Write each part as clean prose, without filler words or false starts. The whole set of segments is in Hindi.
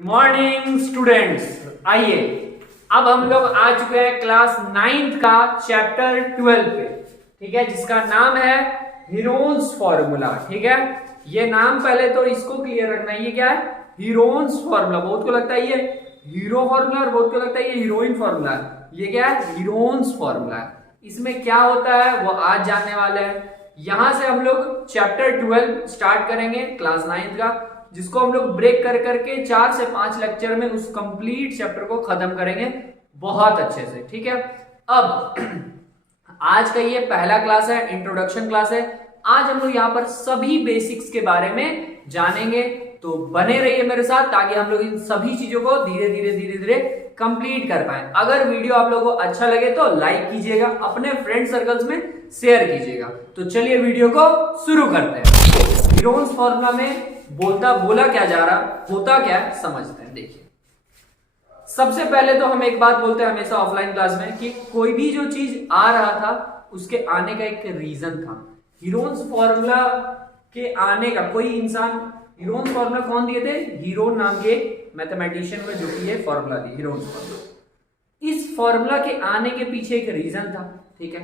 मॉर्निंग स्टूडेंट्स, आइए अब हम लोग आ चुके हैं क्लास 9th का चैप्टर 12 पे। ठीक है, जिसका नाम है हीरोन्स फॉर्मूला। ठीक है, ये नाम पहले तो इसको क्लियर रखना है। ये क्या है? Heron's formula. बहुत को लगता है ये हीरो फॉर्मूला और बहुत को लगता है ये हीरोइन फॉर्मूला है। ये क्या है? हीरोन्स फॉर्मूला है। इसमें क्या होता है वो आज जानने वाले हैं। यहां से हम लोग चैप्टर 12 स्टार्ट करेंगे क्लास 9th का, जिसको हम लोग ब्रेक कर करके 4 से 5 लेक्चर में उस कंप्लीट चैप्टर को खत्म करेंगे बहुत अच्छे से। ठीक है, अब आज का ये पहला क्लास है, इंट्रोडक्शन क्लास है। आज हम लोग यहाँ पर सभी बेसिक्स के बारे में जानेंगे, तो बने रहिए मेरे साथ ताकि हम लोग इन सभी चीजों को धीरे धीरे कंप्लीट कर पाए। अगर वीडियो आप लोगों को अच्छा लगे तो लाइक कीजिएगा, अपने फ्रेंड सर्कल्स में शेयर कीजिएगा। तो चलिए वीडियो को शुरू करते हैं। हीरोन्स फॉर्मूला में बोला क्या जा रहा, होता क्या है समझते हैं। देखिए, सबसे पहले तो हम एक बात बोलते हैं हमेशा ऑफलाइन क्लास में कि कोई भी जो चीज आ रहा था उसके आने का एक रीजन था। हीरोन्स फॉर्मूला के आने का कोई इंसान, हीरोन्स फॉर्मूला कौन दिए थे? हीरोन नाम के मैथमेटिशियन में, जो कि ये फॉर्मूला दी हीरोन्स फॉर्मूला। इस फॉर्मूला के आने के पीछे एक रीजन था। ठीक है,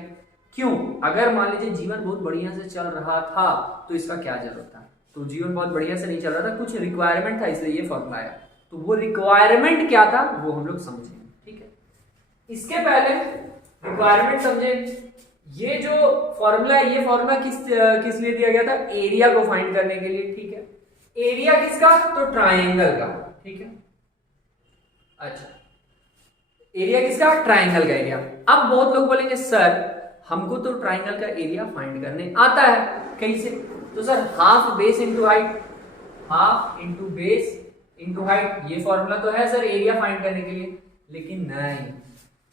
क्यों? अगर मान लीजिए जीवन बहुत बढ़िया से चल रहा था तो इसका क्या जरूरत था? तो जीवन बहुत बढ़िया से नहीं चल रहा था, कुछ रिक्वायरमेंट था, इसलिए ये फॉर्मूला आया। तो वो रिक्वायरमेंट क्या था वो हम लोग समझेंगे। ठीक है, इसके पहले रिक्वायरमेंट समझे। ये जो फॉर्मूला है, ये फॉर्मूला किस लिए दिया गया था? एरिया को फाइंड करने के लिए। ठीक है, एरिया किसका? तो ट्राइंगल का। ठीक है, अच्छा, एरिया किसका? ट्राइंगल का एरिया। अब बहुत लोग बोलेंगे सर हमको तो ट्राइंगल का एरिया फाइंड करने आता है, कैसे? तो sir half base into height, half into base into height, ये फॉर्मूला तो है सर एरिया फाइंड करने के लिए। लेकिन नहीं,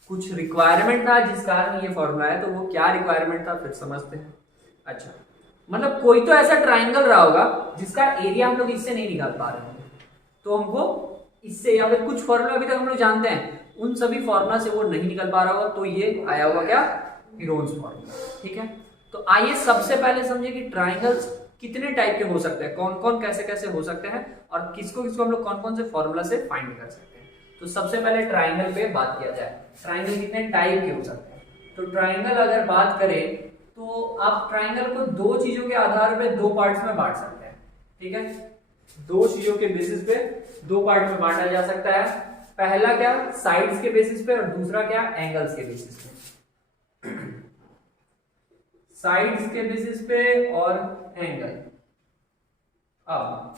कुछ रिक्वायरमेंट था जिस कारण ये फॉर्मूला है। तो वो क्या रिक्वायरमेंट था फिर समझते हैं। अच्छा, मतलब कोई तो ऐसा ट्राइंगल रहा होगा जिसका एरिया हम लोग इससे नहीं निकाल पा रहे होंगे, तो हमको इससे, या फिर कुछ फॉर्मूला अभी तक हम लोग जानते हैं उन सभी फॉर्मूला से वो नहीं निकल पा रहा होगा, तो ये आया होगा क्या? Heron's formula. ठीक है, तो आइए सबसे पहले समझे कि ट्राइंगल्स कितने टाइप के हो सकते हैं, कौन कौन कैसे कैसे हो सकते हैं, और किसको किसको हम लोग कौन कौन से फॉर्मूला से फाइंड कर सकते हैं। तो सबसे पहले ट्राइंगल पे बात किया जाए। ट्राइंगल कितने टाइप के हो सकते हैं? तो ट्राइंगल अगर बात करें तो आप ट्राइंगल को दो चीजों के आधार पे दो पार्ट्स में बांट सकते हैं। ठीक है, दो चीजों के बेसिस पे दो पार्ट में बांटा जा सकता है। पहला क्या? साइड्स के बेसिस पे, और दूसरा क्या? एंगल्स के बेसिस पे। साइड्स के बेसिस पे और एंगल। अब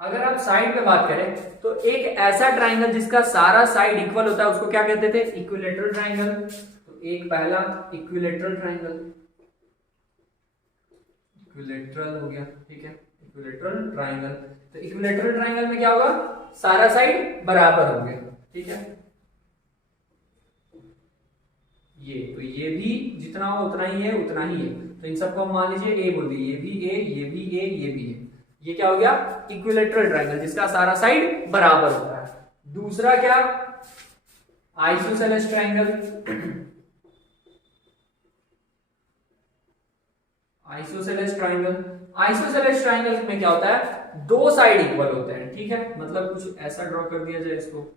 अगर आप साइड पे बात करें तो एक ऐसा ट्राइंगल जिसका सारा साइड इक्वल होता है उसको क्या कहते थे? Equilateral triangle. तो एक पहला इक्विलैटरल ट्राइंगल, इक्विलैटरल हो गया। ठीक है, इक्विलैटरल ट्राइंगल। तो इक्विलैटरल ट्राइंगल में क्या होगा? सारा साइड बराबर हो गया। ठीक है, ये तो ये भी जितना हो उतना ही है, उतना ही है। तो इन सबको हम मान लीजिए ए बोल दिए, ये भी ए, ये भी ए, ये भी ए। ये क्या हो गया? इक्विलैटरल ट्राइंगल जिसका सारा साइड बराबर होता है। दूसरा क्या? Isosceles triangle. Isosceles triangle, isosceles triangle में क्या होता है? दो साइड इक्वल होते हैं। ठीक है, मतलब कुछ ऐसा ड्रॉ कर दिया जाए इसको,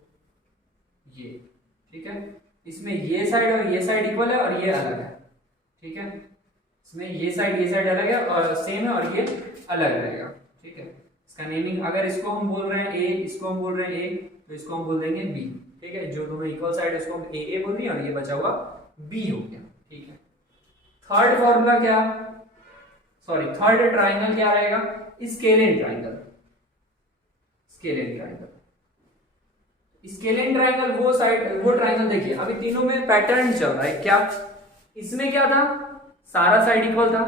ये। ठीक है, इसमें ये साइड और ये साइड इक्वल है और ये अलग है। ठीक है, इसमें ये साइड अलग है और सेम है, और ये अलग रहेगा। ठीक है, इसका नेमिंग, अगर इसको हम बोल रहे हैं ए, इसको हम बोल रहे हैं ए, तो इसको हम बोल देंगे बी। ठीक है, जो दोनों इक्वल साइड है इसको हम ए बोल दिए और ये बचा हुआ बी हो गया। ठीक है, थर्ड फॉर्मूला क्या? सॉरी, थर्ड ट्राइंगल क्या रहेगा? Scalene triangle. Scalene triangle, scalene triangle वो ट्राइंगल, देखिए अभी तीनों में पैटर्न चल रहा है। क्या? इसमें क्या था? सारा साइड इक्वल था।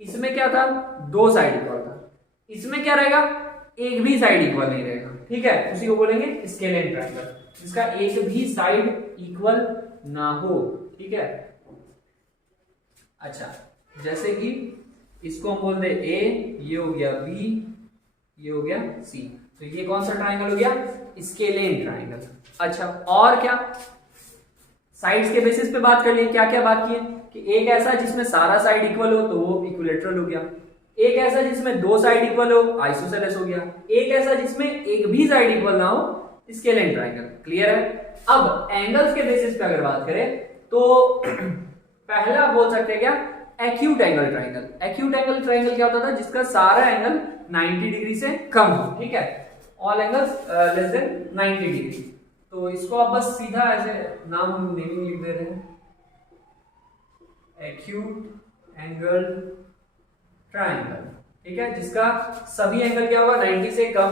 इसमें क्या था? दो साइड इक्वल था। इसमें क्या रहेगा? एक भी साइड इक्वल नहीं रहेगा। ठीक है, उसी को बोलेंगे स्केलेन ट्राइंगल, जिसका एक भी साइड इक्वल ना हो। ठीक है, अच्छा, जैसे कि इसको हम बोल दे ए, ये हो गया बी, ये हो गया सी। तो ये कौन सा ट्राइंगल हो गया? Scalene triangle. अच्छा, और क्या? साइड्स के बेसिस पे बात कर लिए। क्या क्या बात की है? कि एक ऐसा जिसमें सारा साइड इक्वल हो तो वो इक्विलैटरल हो गया। एक ऐसा जिसमें दो साइड इक्वल हो, आइसोसेलेस हो गया। एक ऐसा जिसमें एक भी साइड इक्वल ना हो, स्केलेन ट्राइंगल। क्लियर है? अब एंगल्स के बेसिस पे अगर बात करें तो पहला बोल सकते हैं क्या, acute angle triangle. Acute angle triangle क्या होता था, जिसका सारा एंगल 90 डिग्री से कम हो, ठीक है, all angles less than 90 degree. तो इसको आप बस सीधा ऐसे नाम नेमिंग लिख दे रहे हैं, एक्यूट एंगल ट्राइंगल, ठीक है, जिसका सभी एंगल क्या होगा, 90 से कम।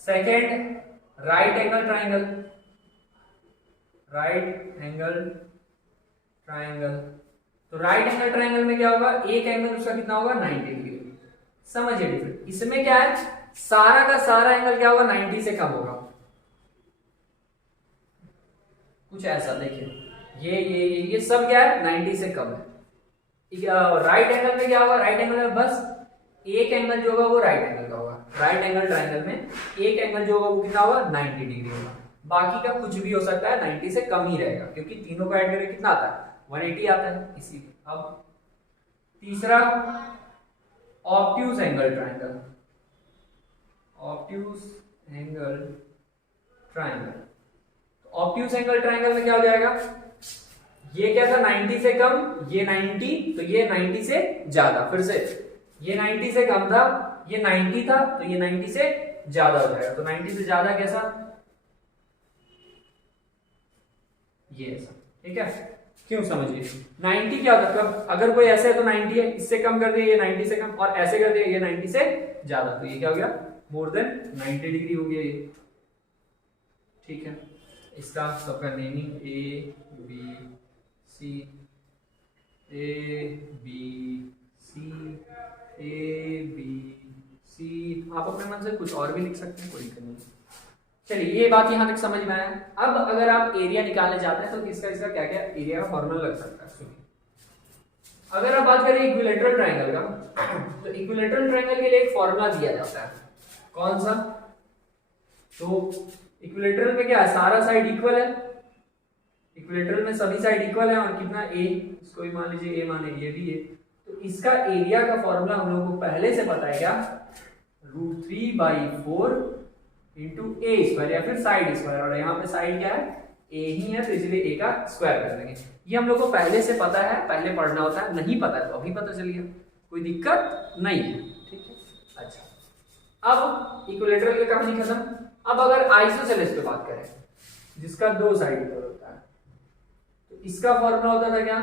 Second, right angle triangle. Right angle triangle, तो राइट एंगल ट्राइंगल में क्या होगा, एक एंगल उसका कितना होगा, 90 डिग्री। समझिए डिफरेंस। इसमें क्या है, सारा का सारा एंगल क्या होगा, 90 से कम होगा। कुछ ऐसा देखिए, ये सब क्या है, 90 से कम है। राइट एंगल में क्या होगा, राइट एंगल में बस एक एंगल जो होगा वो राइट एंगल का होगा। राइट एंगल ट्राइंगल में एक एंगल जो होगा वो कितना होगा, 90 डिग्री होगा। बाकी का कुछ भी हो सकता है, 90 से कम ही रहेगा, क्योंकि तीनों को ऐड करके कितना आता है, 180 आता है इसी। अब तीसरा, obtuse angle triangle. Obtuse angle triangle, obtuse angle triangle में क्या हो जाएगा, ये क्या था, 90 से कम, ये 90, तो ये 90 से ज्यादा। फिर से ये 90 से कम था, ये 90 था, तो ये 90 से ज्यादा हो जाएगा। तो 90 से ज्यादा कैसा, ये ऐसा, ठीक है। क्यों, समझिए 90 क्या होता है, अगर कोई ऐसे है तो 90 है, इससे कम कर दिया ये 90 से कम, और ऐसे कर दिया ये 90 से ज्यादा, तो ये क्या हो गया, मोर देन 90 डिग्री हो गया ये, ठीक है। इसका सबका naming A B C, A B C, A B C. आप अपने मन से कुछ और भी लिख सकते हैं, कोई दिक्कत नहीं। चलिए, ये बात यहां तक समझ में आया। अब अगर आप एरिया निकालने जाते हैं तो इसका क्या क्या एरिया का फॉर्मूला लग सकता है। सुनिए, अगर आप बात करें इक्विलेटरल ट्राइंगल का, तो इक्विलेटरल ट्राइंगल के लिए एक फॉर्मूला दिया जाता है। कौन सा, तो इक्विलेटरल में क्या है, सारा साइड इक्वल है, इक्विलेटरल में सभी साइड इक्वल है, और कितना ए, इसको भी मान लीजिए ए माने, ये भी है। तो इसका एरिया का फॉर्मूला हम लोगों को पहले से पता है क्या, √3/4 इंटू ए स्क्वायर, या फिर साइड स्क्वायर, और यहाँ पे साइड क्या है, ए ही है, तो इसलिए ए का स्क्वायर कर देंगे। ये हम लोग को पहले से पता है, पहले पढ़ना होता है, नहीं पता है तो अभी पता चल गया, कोई दिक्कत नहीं है, ठीक है। अच्छा, अब इक्विलेटरल का कहानी खत्म। अब अगर आइसोसेलेस पे बात करें, जिसका दो साइड इक्वल होता है, तो इसका फॉर्मूला होता था क्या,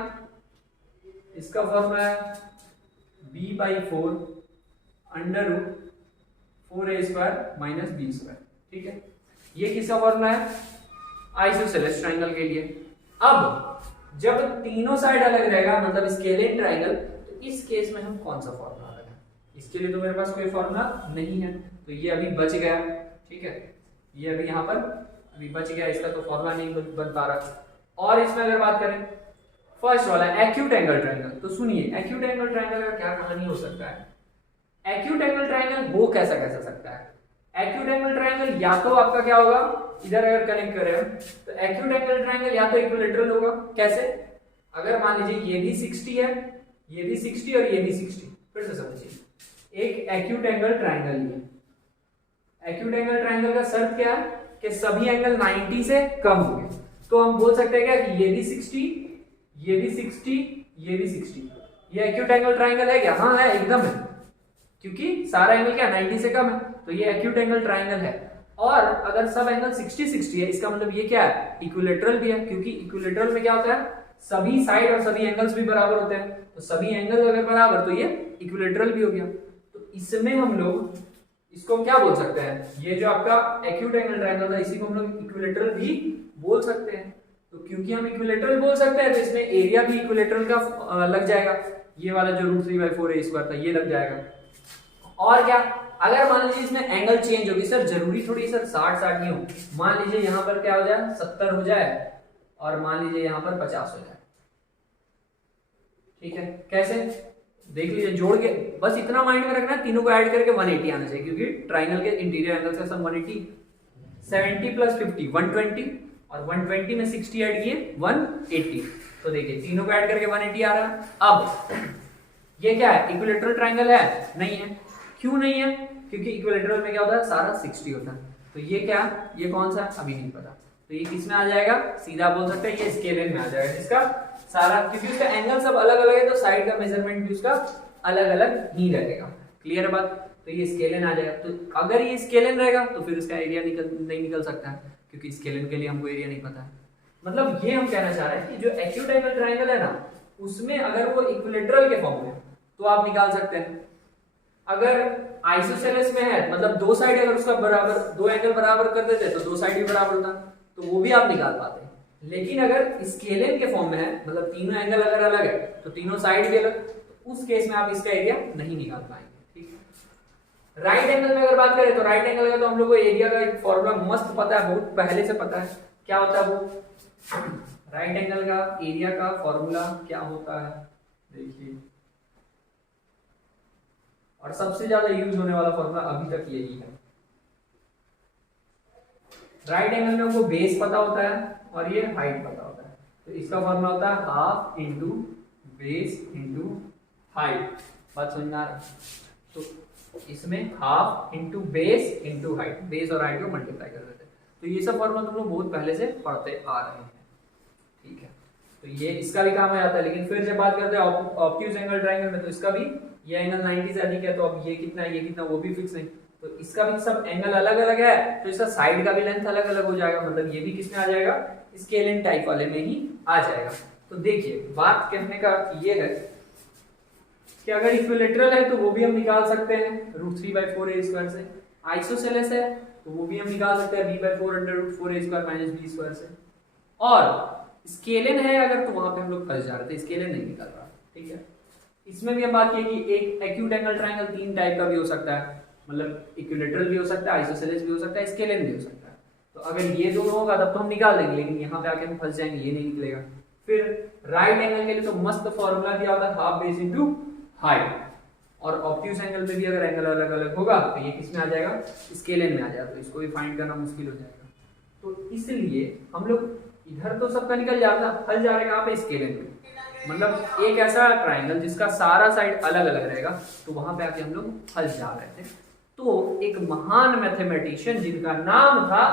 इसका फॉर्मूला है b/4 √4a² माइनस b², ठीक है। ये किसका फॉर्मूला है, आइसोसेलेस ट्राइंगल के लिए। अब जब तीनों साइड अलग रहेगा, मतलब स्केलेन ट्राइंगल, तो इस केस में हम कौन सा फॉर्मूला लगाएं, इसके लिए तो मेरे पास कोई फॉर्मूला नहीं है, तो ये अभी बच गया, ठीक है। ये अभी यहाँ पर अभी बच गया, इसका तो फॉर्मूला नहीं बन पा रहा। और इसमें अगर बात करें फर्स्ट वाला एक्यूट एंगल ट्राइंगल, तो सुनिए एक्यूट एंगल ट्राइंगल का क्या कहानी हो सकता है। एक्यूट एंगल ट्राइंगल हो कैसा कैसा सकता है, एक्यूट एंगल ट्राइंगल या तो आपका क्या होगा, इधर अगर कनेक्ट करें तो एक्यूट एंगल ट्राइंगल या तो इक्विलेटरल होगा। कैसे, अगर मान लीजिए ये भी 60 है, ये भी 60 और ये भी 60, फिर से समझिए, एक एक्यूट एंगल ट्राइंगल ये, एक्यूट एंगल ट्राइंगल का शर्त क्या है कि सभी एंगल 90 से कम होंगे। तो हम बोल सकते हैं क्या कि ये भी 60, ये भी 60, ये भी 60, ये एक्यूट एंगल ट्राइंगल है क्या, हाँ है, एकदम है, क्योंकि सारा एंगल क्या 90 से कम है, तो ये एक्यूट एंगल ट्राइंगल है। और अगर सब एंगल 60-60 है, इसका मतलब ये क्या है, इक्विलेटरल भी है, क्योंकि इक्विलेटरल में क्या होता है, सभी साइड और सभी एंगल्स भी बराबर होते हैं, तो सभी एंगल अगर बराबर तो ये इक्विलेटरल भी हो गया। तो इसमें हम लोग इसको क्या बोल सकते हैं, ये जो आपका एक्यूट एंगल ट्राइंगल था, इसी को हम लोग इक्विलेटरल भी बोल सकते हैं। तो क्योंकि हम इक्विलेटरल बोल सकते हैं, तो इसमें एरिया भी इक्विलेटरल का लग जाएगा, ये वाला जो √3/4a² था ये लग जाएगा। और क्या, अगर मान लीजिए इसमें एंगल चेंज होगी, सर जरूरी थोड़ी सर 60-60 नहीं हो, मान लीजिए यहाँ पर क्या हो जाए 70 हो जाए, और मान लीजिए यहाँ पर 50 हो जाए, ठीक है। कैसे, देख लीजिए जोड़ के, बस इतना माइंड में रखना है, तीनों को ऐड करके 180 आना चाहिए, क्योंकि ट्राइंगल के इंटीरियर एंगल्स का सम 180, 70 + 50 120, और 120 में 60 ऐड किए 180, तो देखिए तीनों को ऐड करके 180 आ रहा है। अब ये क्या है, इक्विलेटरल ट्रायंगल है? नहीं है। क्यों नहीं है? क्योंकि इक्विलेटरल में क्या होता है, सारा 60 होता है। तो ये क्या, ये कौन सा, अभी नहीं पता। तो ये किस में आ जाएगा, सीधा बोल सकते हैं ये स्केलेन में आ जाएगा, जिसका सारा, क्योंकि उसका एंगल सब अलग अलग है तो साइड का मेजरमेंट भी उसका अलग अलग ही रहेगा। क्लियर है बात? तो ये स्केलेन आ जाएगा। तो अगर ये स्केलेन रहेगा तो फिर उसका एरिया नहीं निकल सकता है, क्योंकि स्केलेन के लिए हमको एरिया नहीं पता है। मतलब ये हम कहना चाह रहे हैं कि जो एक्यूट एंगल ट्रायंगल है ना, उसमें अगर वो इक्विलेटरल के फॉर्म में तो आप निकाल सकते हैं। अगर आइसोसेलेस में है, मतलब दो साइड अगर उसका बराबर, दो एंगल बराबर कर देते तो दो साइड भी बराबर होता, तो वो भी आप निकाल पाते हैं। लेकिन अगर स्केलेन के फॉर्म में है, मतलब तीनों एंगल अगर अलग है तो तीनों साइड भी अलग, तो उस केस में आप इसका एरिया नहीं निकाल पाएंगे। ठीक है। राइट एंगल में अगर बात करें तो राइट एंगल का तो हम लोग को एरिया का एक फॉर्मूला मस्त पता है, बहुत पहले से पता है। क्या होता है वो? राइट एंगल का एरिया का फॉर्मूला क्या होता है, देखिए, और सबसे ज्यादा यूज होने वाला फॉर्मूला अभी तक यही है। राइट एंगल में हमको बेस पता होता है और ये हाइट पता होता है, तो इसका फॉर्मूला होता है half into base into height. बात समझ में आ रहा है? तो इसमें half into base into height, base और हाइट को मल्टीप्लाई कर देते हैं। तो ये सब फॉर्मूला तुम लोग बहुत पहले से पढ़ते आ रहे हैं। ठीक है, तो ये इसका भी काम आ जाता है। लेकिन फिर जब बात करते हैं ऑब्ट्यूज एंगल ट्रायंगल में, तो इसका भी ये एंगल 90 से अधिक है, तो अब ये कितना है, ये कितना, वो भी फिक्स नहीं, तो इसका भी सब एंगल अलग अलग है, तो इसका साइड का भी लेंथ अलग अलग हो जाएगा। मतलब ये भी किसमें आ जाएगा, स्केलेन टाइप वाले में ही आ जाएगा। तो देखिए, बात कहने का ये है कि अगर इक्विलेटरल है तो वो भी हम निकाल सकते हैं √3/4a² से। आइसोसेलेस है तो वो भी हम निकाल सकते हैं b/4√4a² - b² से। और स्केलेन है अगर, तो वहां पे हम लोग फंस जा रहे थे, स्केलेन नहीं निकल रहा। ठीक है, इसमें भी हम बात की कि एक एक्यूट एंगल ट्रायंगल तीन टाइप का भी हो सकता है, मतलब इक्विलेटरल भी हो सकता है, आइसोसेलेस भी हो सकता है, स्केलेन भी हो सकता है। तो अगर ये दोनों होगा तब तो हम निकाल देंगे, लेकिन यहाँ पे आके हम फंस जाएंगे, ये नहीं निकलेगा। फिर राइट एंगल के लिए तो मस्त फॉर्मूला दिया होता है हाफ बेस इंटू हाइट, और ऑब्ट्यूज एंगल में भी अगर एंगल अलग अलग होगा तो ये किस में आ जाएगा, स्केलेन में आ जाएगा, तो इसको भी फाइंड करना मुश्किल हो जाएगा। तो इसलिए हम लोग इधर तो सबका निकल जाता, फंस जा रहे कहाँ पे, स्केलेन में। मतलब एक ऐसा ट्रायंगल जिसका सारा साइड अलग अलग रहेगा, तो वहां पे आके हम लोग फंस जा रहे थे। तो एक महान मैथमेटिशियन जिनका नाम था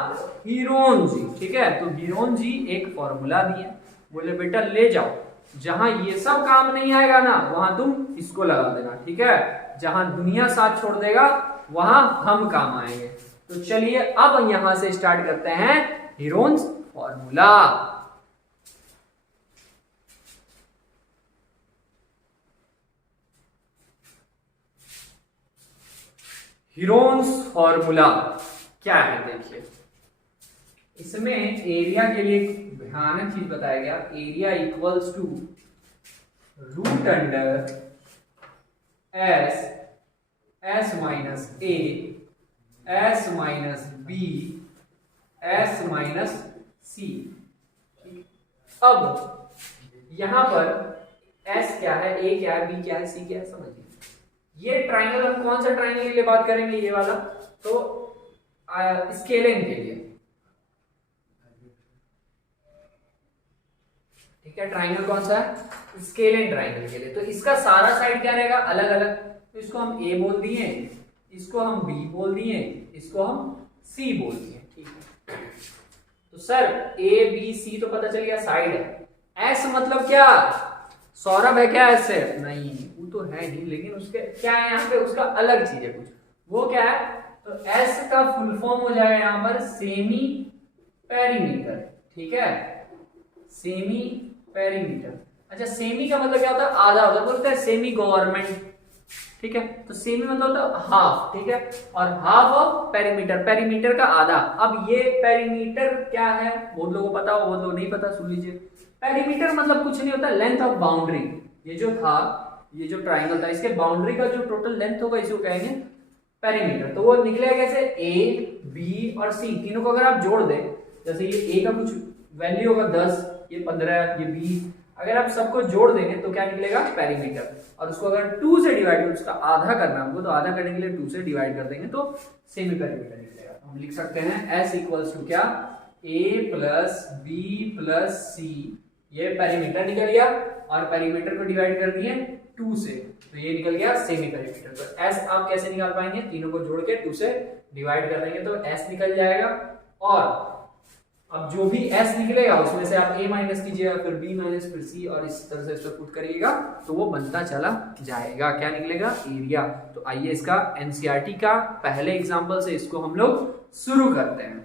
हीरोन जी, ठीक है, तो हीरोन जी एक फॉर्मूला दिए, बोले बेटा ले जाओ, जहां ये सब काम नहीं आएगा ना वहां तुम इसको लगा देना। ठीक है, जहां दुनिया साथ छोड़ देगा वहां हम काम आएंगे। तो चलिए अब यहां से स्टार्ट करते हैं हीरोन्स फॉर्मूला। हीरोन्स फॉर्मूला क्या है, देखिए, इसमें एरिया के लिए एक भयानक चीज बताया गया, area equals to √under s minus a s minus b s minus c। अब यहां पर s क्या है, a क्या है, b क्या है, c क्या है, समझिए। ये ट्राइंगल, हम कौन सा ट्राइंगल के लिए बात करेंगे, ये वाला, तो स्केलेन के लिए। ठीक है, ट्राइंगल कौन सा है, स्केलेन ट्राइंगल के लिए। तो इसका सारा साइड क्या रहेगा, अलग अलग, तो इसको हम a बोल दिए, इसको हम b बोल दिए, इसको हम c बोल दिए। ठीक है, तो सर a b c तो पता चल गया साइड है, s मतलब क्या, सौरभ है क्या ऐसे, नहीं वो तो है नहीं, लेकिन उसके क्या है यहाँ पे, उसका अलग चीज है कुछ, वो क्या है, तो S का फुल फॉर्म हो जाएगा यहाँ पर सेमी पेरीमीटर। ठीक है, सेमी पेरीमीटर। अच्छा, सेमी का मतलब क्या होता है, आधा होता है, बोलते हैं सेमी गवर्नमेंट। ठीक है, तो सेमी मतलब होता है हाफ। ठीक है, और हाफ ऑफ पेरीमीटर, पेरीमीटर का आधा। अब ये पेरीमीटर क्या है, बहुत लोगों को पता हो, बहुत लोग नहीं पता, सुन लीजिए। पेरीमीटर मतलब कुछ नहीं होता, लेंथ ऑफ बाउंड्री। ये जो था, ये जो ट्राइंगल था, इसके बाउंड्री का जो टोटल लेंथ होगा इसको कहेंगे पेरीमीटर। तो वो निकलेगा कैसे, a b और c तीनों को अगर आप जोड़ दें, जैसे ये a का कुछ वैल्यू होगा 10, ये 15, ये 20, अगर आप सबको जोड़ देंगे तो क्या निकलेगा, पेरीमीटर। और उसको अगर 2 से डिवाइड, उसका आधा करना हमको, तो आधा करने के लिए 2 से डिवाइड कर देंगे तो सेमी पेरीमीटर निकलेगा। हम लिख सकते हैं s इक्वल्स टू क्या, a plus b plus c, ये पेरीमीटर निकल गया, और पेरीमीटर को डिवाइड कर दिए 2 से, तो ये निकल गया सेमी पेरीमीटर। तो एस आप कैसे निकाल पाएंगे, तीनों को जोड़ के 2 से डिवाइड कर देंगे तो एस निकल जाएगा। और अब जो भी एस निकलेगा उसमें से आप ए माइनस कीजिएगा, फिर बी माइनस, फिर सी, और इस तरह से इसको पुट करिएगा तो वो बनता चला जाएगा। क्या निकलेगा, एरिया। तो आइए इसका एनसीईआरटी का पहले एग्जांपल से इसको हम लोग शुरू करते हैं।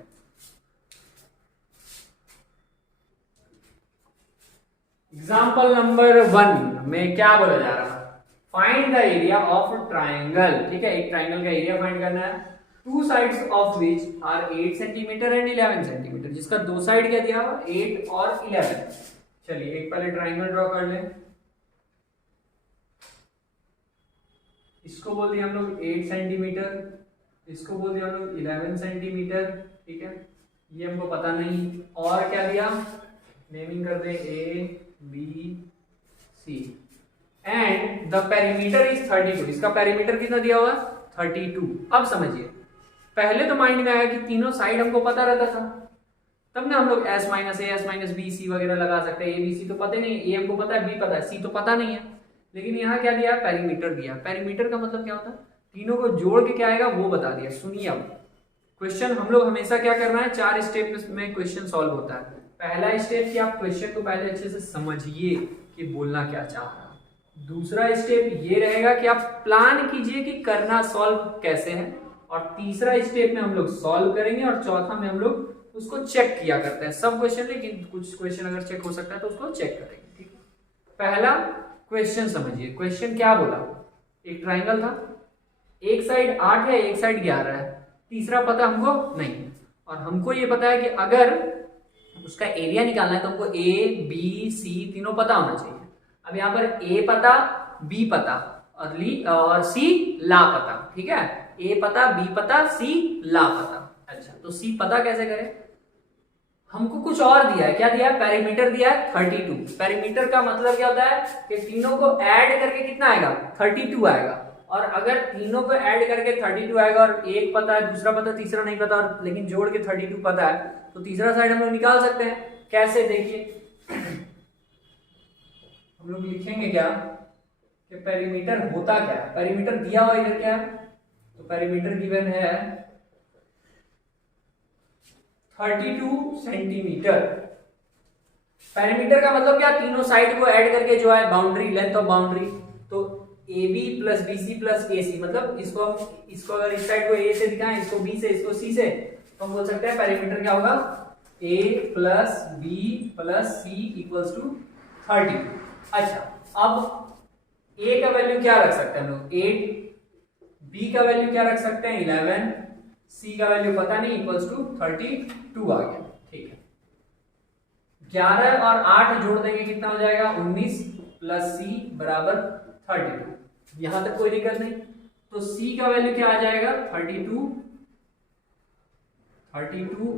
एग्जाम्पल नंबर 1 में क्या बोला जा रहा है, find the area of triangle. ठीक है, एक ट्राइंगल का एरिया फाइंड करना है। Two sides of which are 8 centimetre and 11 centimetre, जिसका दो साइड क्या दिया हुआ, 8 और 11। चलिए एक पहले ट्राइंगल ड्रॉ कर लें। इसको बोल दिया हम लोग 8 सेंटीमीटर, इसको बोल दिया हम लोग 11 सेंटीमीटर। ठीक है, ये हमको पता नहीं। और क्या दिया, नेमिंग कर दे A B C, and the perimeter is 32। इसका पेरीमीटर कितना दिया हुआ, 32। अब समझिए, पहले तो माइंड में आया कि तीनों साइड हमको पता रहता था, तब ना हम लोग S minus A, S minus B, सी वगैरह लगा सकते हैं। ए बी सी तो पता नहीं, ए हमको पता है, बी पता है, सी तो पता नहीं है। लेकिन यहाँ क्या दिया, पेरीमीटर दिया। पेरीमीटर का मतलब क्या होता है, तीनों को जोड़ के क्या आएगा वो बता दिया। सुनिए अब क्वेश्चन हम लोग हमेशा क्या करना है, 4 स्टेप में क्वेश्चन सॉल्व होता है। पहला स्टेप कि आप क्वेश्चन को पहले अच्छे से समझिए कि बोलना क्या चाह रहा है। दूसरा स्टेप ये रहेगा कि आप प्लान कीजिए कि करना सॉल्व कैसे है। और तीसरा स्टेप में हम लोग सॉल्व करेंगे, और चौथा में हम लोग उसको चेक किया करते हैं। सब क्वेश्चन, लेकिन कुछ क्वेश्चन अगर चेक हो सकता है तो उसको चेक करेंगे। ठीक है, पहला क्वेश्चन समझिए। क्वेश्चन क्या बोला, एक ट्राइंगल था, एक साइड 8 है, एक साइड 11 है, तीसरा पता हमको नहीं। और हमको ये पता है कि अगर उसका एरिया निकालना है तो हमको ए बी सी तीनों पता होना चाहिए। अब यहाँ पर ए पता, बी पता और सी ला पता। ठीक है, ए पता, बी पता, सी ला पता। अच्छा, तो सी पता कैसे करें, हमको कुछ और दिया है। क्या दिया है, पेरीमीटर दिया है 32। पेरीमीटर का मतलब क्या होता है कि तीनों को ऐड करके कितना आएगा, 32 आएगा। और अगर तीनों को ऐड करके 32 आएगा और एक पता है, दूसरा पता, तीसरा नहीं पता, और लेकिन जोड़ के 32 पता है, तो तीसरा साइड हम लोग निकाल सकते हैं। कैसे, देखिए हम लोग लिखेंगे क्या कि पेरीमीटर होता क्या है। पेरीमीटर दिया हुआ इधर क्या है, तो पेरीमीटर गिवन है 32 सेंटीमीटर। पेरीमीटर का मतलब क्या, तीनों साइड को ऐड करके जो है बाउंड्री, लेंथ ऑफ बाउंड्री। तो A B plus B C plus A C, मतलब इसको अगर इस साइड को ए से दिखाएं, इसको बी से, इसको सी से, तो हम बोल सकते हैं पेरीमीटर क्या होगा, A plus B plus C equals to 30। अच्छा, अब ए का वैल्यू क्या रख सकते हैं हम लोग, 8, बी का वैल्यू क्या रख सकते हैं, 11, सी का वैल्यू पता नहीं, इक्वल्स टू 32 आ गया। ठीक है, 11 और 8 जोड़ देंगे कितना हो जाएगा, 19 प्लस सी बराबर 32। यहां तक कोई दिक्कत नहीं। तो सी का वैल्यू क्या आ जाएगा, 32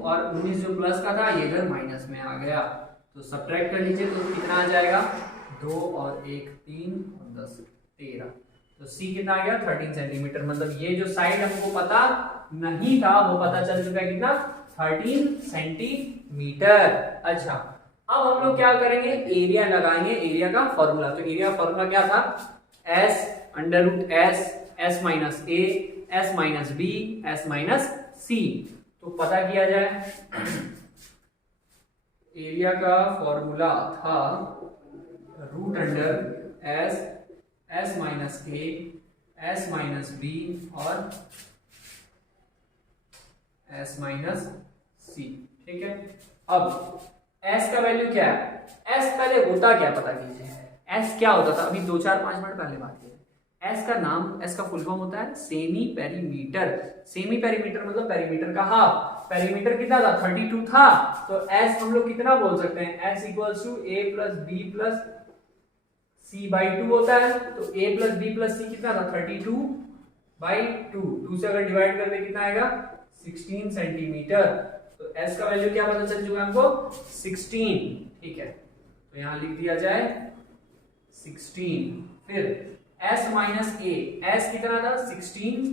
और 19 जो प्लस का था ये इधर माइनस में आ गया, तो सब्ट्रैक्ट कर लीजिए तो कितना आ जाएगा, 2 और 1 3 और 10 13। तो सी कितना आ गया, 13 सेंटीमीटर। मतलब ये जो साइड हमको पता नहीं था वो पता चल चुका है, कितना, 13 सेंटीमीटर। अच्छा, अब हम लोग क्या करेंगे, एरिया लगाएंगे, एरिया का फॉर्मूला। तो एरिया फॉर्मूला क्या था, S under root S minus A, S minus B, S minus C. तो पता किया जाए, एरिया का फॉर्मूला था root under S minus A, S minus B और एस माइनस सी। ठीक है, अब एस का वैल्यू क्या है, एस पहले होता क्या पता कीजिए। एस क्या होता था, अभी 2-4-5 मिनट पहले बात की। एस का नाम, एस का फुल फॉर्म होता है सेमी पेरीमीटर। सेमी पेरीमीटर मतलब पेरीमीटर का हाफ। पेरीमीटर कितना था, 32 था, तो एस हम लोग कितना बोल सकते हैं, S equals to A plus B plus C by 2 होता है। तो A plus B plus C कितना था, 32/2। 2 से अगर डिवाइड कर दे कितना आएगा, 16 सेंटीमीटर। तो एस का वैल्यू क्या पता चल चुका है हमको, 16। ठीक है, तो यहां लिख दिया जाए 16। फिर s माइनस ए, एस कितना था, 16,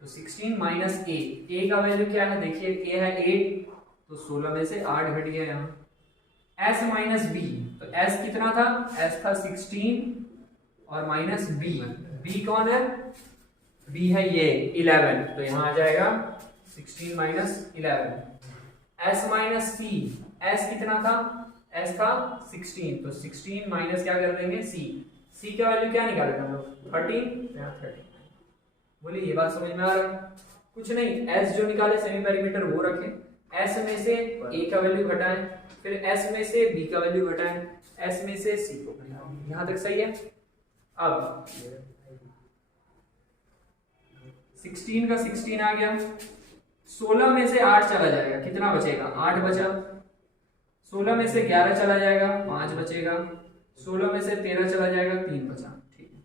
तो 16 माइनस ए का वैल्यू क्या है, देखिए ए है 8, तो 16 में से 8 घट गया यहाँ। s माइनस बी, तो s कितना था, s था 16 और माइनस बी। बी कौन है? बी है ये 11, तो यहाँ आ जाएगा 16 माइनस 11। एस माइनस सी, एस कितना था? एस था 16, तो 16 माइनस क्या कर देंगे सी। सी का वैल्यू क्या निकालेंगे हम लोग? 13, यहाँ 13। बोलिए ये बात समझ में आ रहा है? कुछ नहीं, एस जो निकाले सेमी पेरीमीटर वो रखें, एस में से ए का वैल्यू घटाएं, फिर एस में से बी का वैल्यू घटाएं, एस में से सी को घटाएं। यहां तक सही है? अब 16 का 16 आ गया, 16 में से 8 चला जाएगा, कितना बचेगा? 8 बचा। 16 में से 11 चला जाएगा, 5 बचेगा। 16 में से 13 चला जाएगा, 3 बचा। ठीक है,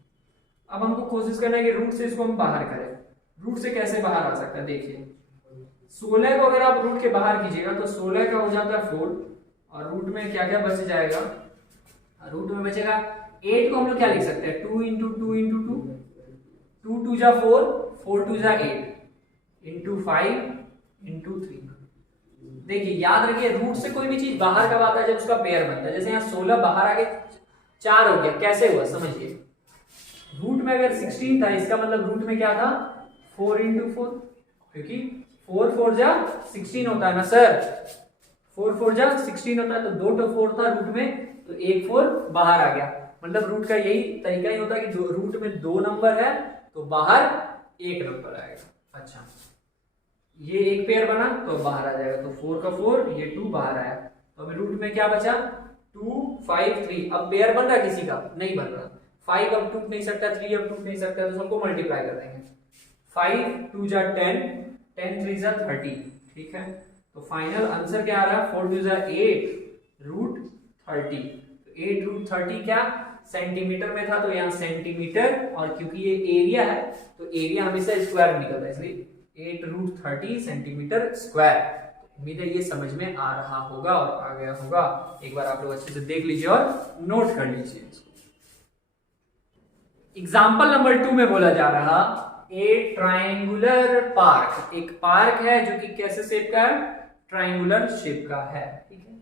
अब हमको कोशिश करना है कि रूट से इसको हम बाहर करें। रूट से कैसे बाहर आ सकता है? देखिए 16 को अगर आप रूट के बाहर कीजिएगा तो 16 का हो जाता है 4, और रूट में क्या क्या बच जाएगा? रूट में बचेगा 8 को हम लोग क्या लिख सकते हैं? 2 इंटू 2 इंटू 2, 2 2 जा 4, 4 2 जा 8, इंटू 5 इंटू 3। देखिए याद रखिए, रूट से कोई भी चीज बाहर कब आता है? जब उसका पेयर बनता है। जैसे यहाँ 16 बाहर आके 4 हो गया, कैसे हुआ समझिए। रूट में अगर 16 था, इसका मतलब रूट में क्या था? 4 इंटू 4, क्योंकि 4 4 जा 16 होता है ना सर, 4 4 जा 16 होता है, तो 2 तो 4 था रूट में, तो एक 4 बाहर आ गया। मतलब रूट का यही तरीका ही होता है कि रूट में 2 नंबर है तो बाहर 1 नंबर आएगा। अच्छा, ये एक पेयर बना तो बाहर आ जाएगा, तो 4 का 4, ये 2 बाहर आया, तो अभी रूट में क्या बचा? 2 5 3। अब पेयर बन रहा किसी का? नहीं बन रहा। 5 अब टूट नहीं सकता, 3 अब टूट नहीं सकता, तो सबको मल्टीप्लाई कर देंगे। 5 2 जा 10, 10 3 जा 30। ठीक है, तो फाइनल आंसर क्या आ रहा है? 4 2 जा 8 रूट 30। तो 8 रूट 30 क्या सेंटीमीटर में था, तो यहाँ सेंटीमीटर, और क्योंकि ये एरिया है तो एरिया हमेशा स्क्वायर में निकलता है, इसलिए 8 रूट 30 सेंटीमीटर स्क्वायर। उम्मीद है ये समझ में आ रहा होगा और आ गया होगा। एक बार आप लोग अच्छे से देख लीजिए और नोट कर लीजिए इसको। एग्जाम्पल नंबर 2 में बोला जा रहा, ए ट्राइंगुलर पार्क, एक पार्क है जो कि कैसे शेप का है? ट्राइंगुलर शेप का है। ठीक है,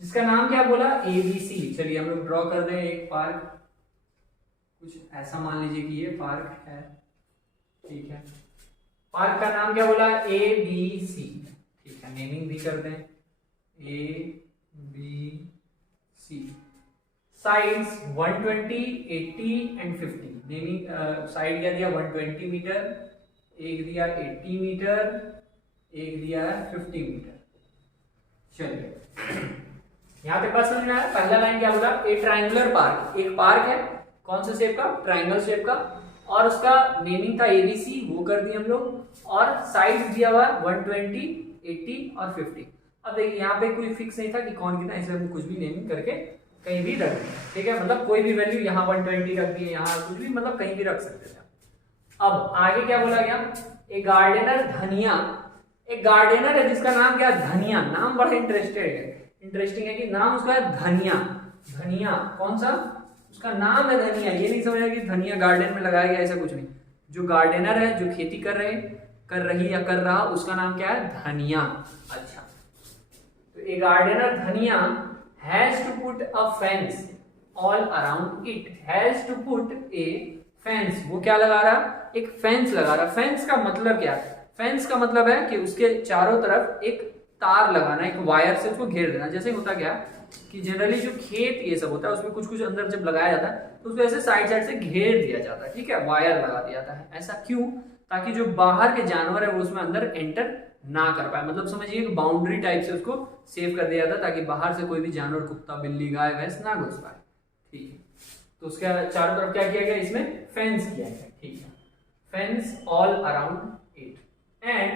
जिसका नाम क्या बोला? ABC। चलिए हम लोग ड्रॉ कर दें एक पार्क, कुछ ऐसा मान लीजिए कि ये पार्क है। ठीक है, पार्क का नाम क्या बोला? ABC। ठीक है, नेमिंग भी कर दें ABC। Sides 120, 80 and 50। Naming side क्या दिया? 120 मीटर, एक दिया 80 मीटर, एक दिया 50 मीटर। चलिए यहाँ पे बात समझ में आया? पहला लाइन क्या बोला? ए ट्राइंगुलर पार्क, एक पार्क है कौन से शेप का? ट्राइंगल शेप का, और उसका नेमिंग था ABC, वो कर दिए हम लोग, और साइड दिया हुआ 120, 80 और 50। अब देखिए यहाँ पे कोई फिक्स नहीं था कि कौन कितना, इसलिए हम कुछ भी नेमिंग करके कहीं भी रख दिए। ठीक है, मतलब कोई भी वैल्यू, यहाँ 120 रख दिए, यहाँ कुछ भी, मतलब कहीं भी रख सकते थे। अब आगे क्या बोला गया? ए गार्डनर धनिया, एक गार्डनर है जिसका नाम क्या? धनिया। नाम बड़ा इंटरेस्टिंग है कि नाम उसका है धनिया। धनिया कौन सा? उसका नाम है धनिया। ये नहीं समझना कि धनिया गार्डन में लगाया गया, ऐसा कुछ नहीं। जो गार्डनर है, जो खेती कर रही या कर रहा, उसका नाम क्या है? धनिया। अच्छा, तो ए गार्डनर धनिया has to put a fence all around it, has to put a fence। वो क्या लगा रहा? एक फेंस लगा रहा। फेंस का मतलब क्या है? फेंस का मतलब है कि उसके चारों तरफ एक तार लगाना, एक वायर से उसको घेर देना। जैसे होता क्या कि जनरली जो खेत ये सब होता है उसमें कुछ कुछ अंदर जब लगाया जाता है तो उसको ऐसे साइड साइड से घेर दिया जाता है। ठीक है, वायर लगा दिया जाता है। ऐसा क्यों? ताकि जो बाहर के जानवर है वो उसमें अंदर एंटर ना कर पाए। मतलब समझिए एक बाउंड्री टाइप से उसको सेव कर दिया जाता है ताकि बाहर से कोई भी जानवर, कुत्ता बिल्ली गाय भैंस ना घुस पाए। ठीक है, तो उसके चारों तरफ क्या किया गया? इसमें फेंस किया गया। ठीक है, fence all around it and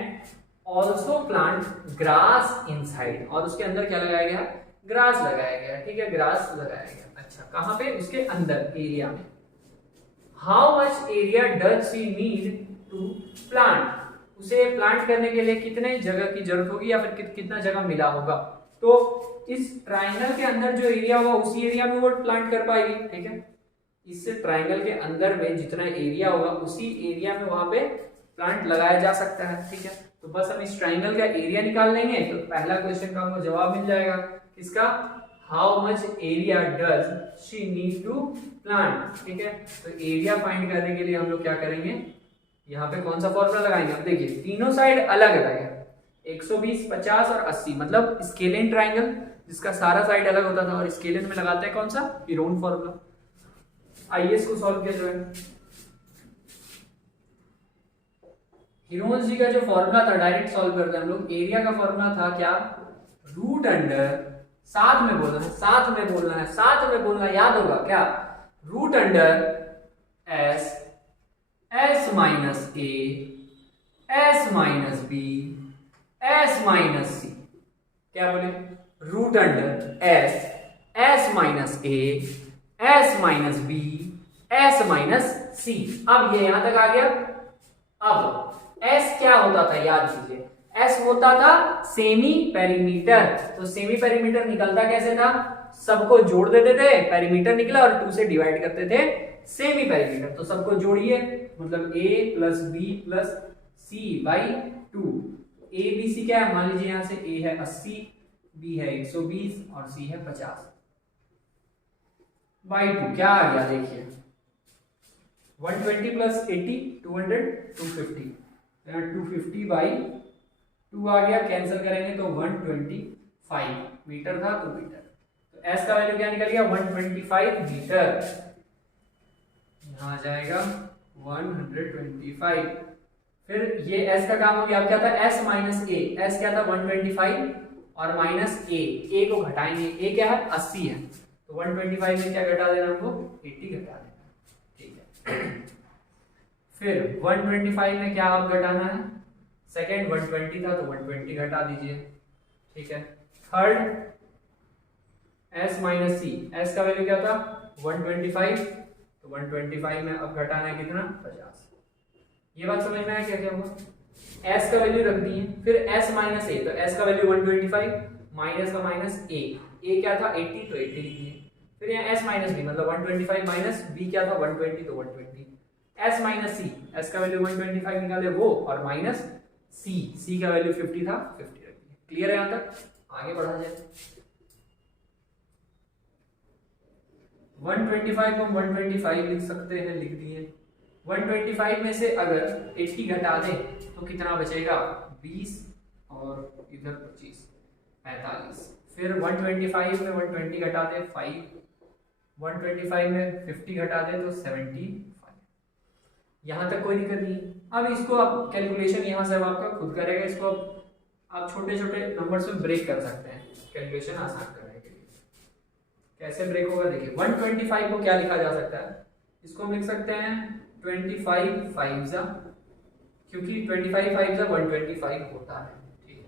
also plant grass inside, और उसके अंदर क्या लगाया गया? ग्रास लगाया गया। ठीक है, ग्रास लगाया गया। अच्छा, कहां पे? उसके अंदर एरिया में। How much area does she need to plant, उसे प्लांट करने के लिए कितने जगह की जरूरत होगी या फिर कितना जगह मिला होगा? तो इस ट्राइंगल के अंदर जो एरिया होगा उसी एरिया में वो प्लांट कर पाएगी। ठीक है, इससे ट्राइंगल के अंदर में जितना एरिया होगा उसी एरिया में वहां पे प्लांट लगाया जा सकता है। ठीक है, तो बस हम इस ट्राइंगल का एरिया निकाल लेंगे तो पहला क्वेश्चन का हमको जवाब मिल जाएगा। किसका? How much area does she need to plant. ठीक है, तो एरिया फाइंड करने के लिए हम लोग क्या करेंगे, यहाँ पे कौन सा फॉर्मूला लगाएंगे। अब देखिए तीनों साइड अलग अलग है, 120, 50 और 80, मतलब स्केलिन ट्राइंगल जिसका सारा साइड अलग होता था, और स्केलिन में लगाते हैं कौन सा, हीरोन फॉर्मूला। आइए इसको सॉल्व किया जाए। हीरोन्स जी का जो फॉर्मूला था डायरेक्ट सॉल्व करते हैं हम लोग। एरिया का फॉर्मूला था क्या, रूट अंडर, साथ में बोलना है, साथ में बोलना है, साथ में बोलना याद होगा क्या, root under S, S minus A, S minus B, S minus C. क्या बोले, root under S, S minus A, S minus B, S minus C. अब ये यहां तक आ गया। अब एस क्या होता था याद कीजिए, एस होता था सेमी पेरीमीटर। तो सेमी पेरीमीटर निकलता कैसे था, सबको जोड़ देते थे, पेरीमीटर निकला और 2 से डिवाइड करते थे सेमी पेरीमीटर। तो सबको जोड़िए, मतलब a plus B plus C by 2। A B C क्या है, मान लीजिए यहां से a है 80, b है 120 और c है 50 बाई 2। क्या आ गया देखिए, 120 प्लस 80 200 250, 250 बाई 2 आ गया, कैंसिल करेंगे तो 125 मीटर था तो मीटर। तो s का वैल्यू क्या निकल गया, 125 मीटर। यहां आ जाएगा 125। फिर ये s का काम हो गया। अब क्या था, s माइनस ए, s क्या था 125 और माइनस a को घटाएंगे, a क्या है 80 है, तो 125 में क्या घटा देना हमको, 80 घटा देना। ठीक है, फिर 125 में क्या आप घटाना है, सेकेंड 120 था तो 120 घटा दीजिए। ठीक है, थर्ड s माइनस सी, s का वैल्यू क्या था 125, तो 125 में अब घटाना है कितना 50। ये बात समझ में आया क्या क्या हुआ, s का वैल्यू रख दिए। फिर s माइनस ए, तो s का वैल्यू 125 माइनस का माइनस a क्या था 80, तो 80 लिख दिए। फिर यहाँ s माइनस बी, मतलब 125 माइनस b क्या था 120, तो 120। s माइनस सी, s का वैल्यू 125 निकाले वो, और माइनस c का वैल्यू 50 था 50 रख दिए। क्लियर है यहाँ तक, आगे बढ़ा जाए। 125 को 125 लिख सकते हैं, लिख दिए। 125 में से अगर 80 घटा दें तो कितना बचेगा 20 और इधर 25 45। फिर 125 में 120 घटा दें 5, 125 में 50 घटा दें तो 75। यहां तक कोई दिक्कत नहीं। अब इसको आप कैलकुलेशन यहां से अब आपका खुद करेगा, इसको आप छोटे छोटे नंबर्स में ब्रेक कर सकते हैं कैलकुलेशन आसान करने के लिए। कैसे ब्रेक होगा देखिए, 125 को क्या लिखा जा सकता है, इसको हम लिख सकते हैं 25 5 जा, क्योंकि 25 5 जा 125 होता है। ठीक है,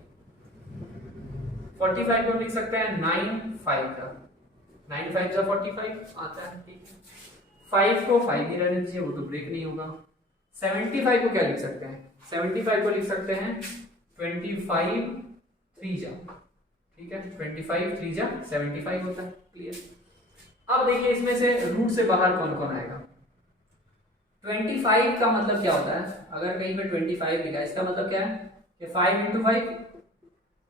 45 को हम लिख सकते हैं 9 5 का, 9 5 जा 45 आता है। ठीक है, 5 को 5 ही रहने दीजिए, वो तो ब्रेक नहीं होगा। 75 को क्या लिख सकते हैं, 75 को लिख सकते हैं 25 3 जा। ठीक है, 25 3 जा 75 होता है। क्लियर। अब देखिए इसमें से रूट से बाहर कौन कौन आएगा। 25 का मतलब क्या होता है, अगर कहीं पे 25 लिखा है इसका मतलब क्या है कि 5 × 5,